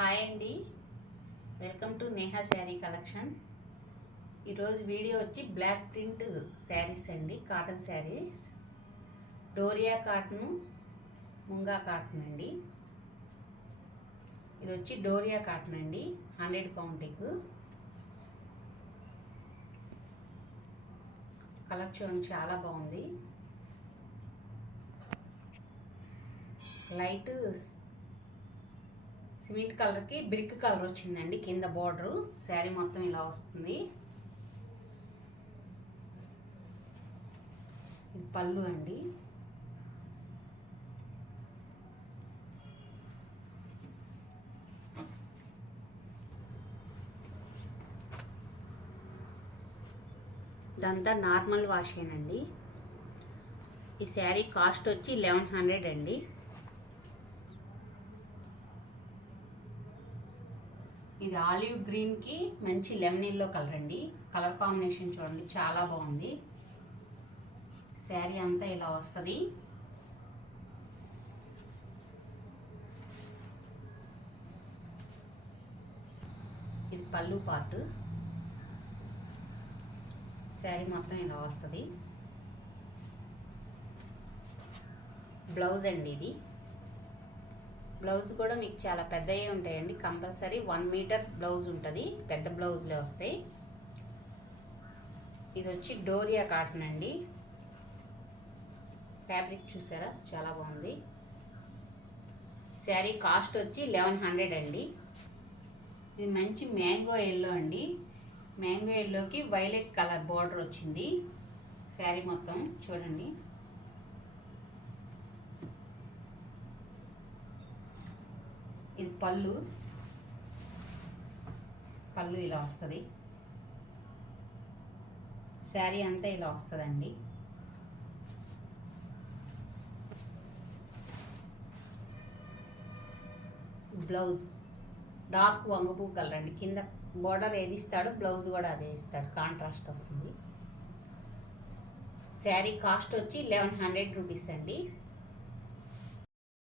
Hi అండి, welcome to Neha sari collection. ఈరోజు video వచ్చి బ్లాక్ ప్రింట్ శారీస్ అండి, cotton saris. Doria cotton, munga cotton అండి. ఇది వచ్చి డోరియా కాటన్ అండి, 100 కౌంటింగ్. కలర్ చూడండి, చాలా బాగుంది. లైట్ సిమెంట్ కలర్కి బ్రిక్ కలర్ వచ్చిందండి. కింద బార్డర్ శారీ మొత్తం ఇలా వస్తుంది. ఇది పళ్ళు అండి. ఇదంతా నార్మల్ వాషేనండి. ఈ శారీ కాస్ట్ వచ్చి 1100 అండి. ఇది ఆలివ్ గ్రీన్కి మంచి లెమన్ ఎల్లో కలర్ అండి. కలర్ కాంబినేషన్ చూడండి, చాలా బాగుంది. శారీ అంతా ఇలా వస్తుంది. ఇది పళ్ళు పార్ట్. శారీ మొత్తం ఇలా వస్తుంది. బ్లౌజ్ అండి. ఇది బ్లౌజ్ కూడా మీకు చాలా పెద్దవి ఉంటాయండి. కంపల్సరీ 1 మీటర్ బ్లౌజ్ ఉంటుంది. పెద్ద బ్లౌజ్లే వస్తాయి. ఇది వచ్చి డోరియా కాటన్ అండి. ఫ్యాబ్రిక్ చూసారా, చాలా బాగుంది. శారీ కాస్ట్ వచ్చి 1100 అండి. ఇది మంచి మ్యాంగో ఎల్లో అండి. మ్యాంగో ఎల్లోకి వైలెట్ కలర్ బార్డర్ వచ్చింది. శారీ మొత్తం చూడండి. ఇది పళ్ళు ఇలా వస్తుంది. శారీ అంతా ఇలా వస్తుందండి. బ్లౌజ్ డార్క్ వంగపూ కలర్ అండి. కింద బార్డర్ ఏది ఇస్తాడో బ్లౌజ్ కూడా అదే ఇస్తాడు, కాంట్రాస్ట్ వస్తుంది. శారీ కాస్ట్ వచ్చి 1100 రూపీస్ అండి.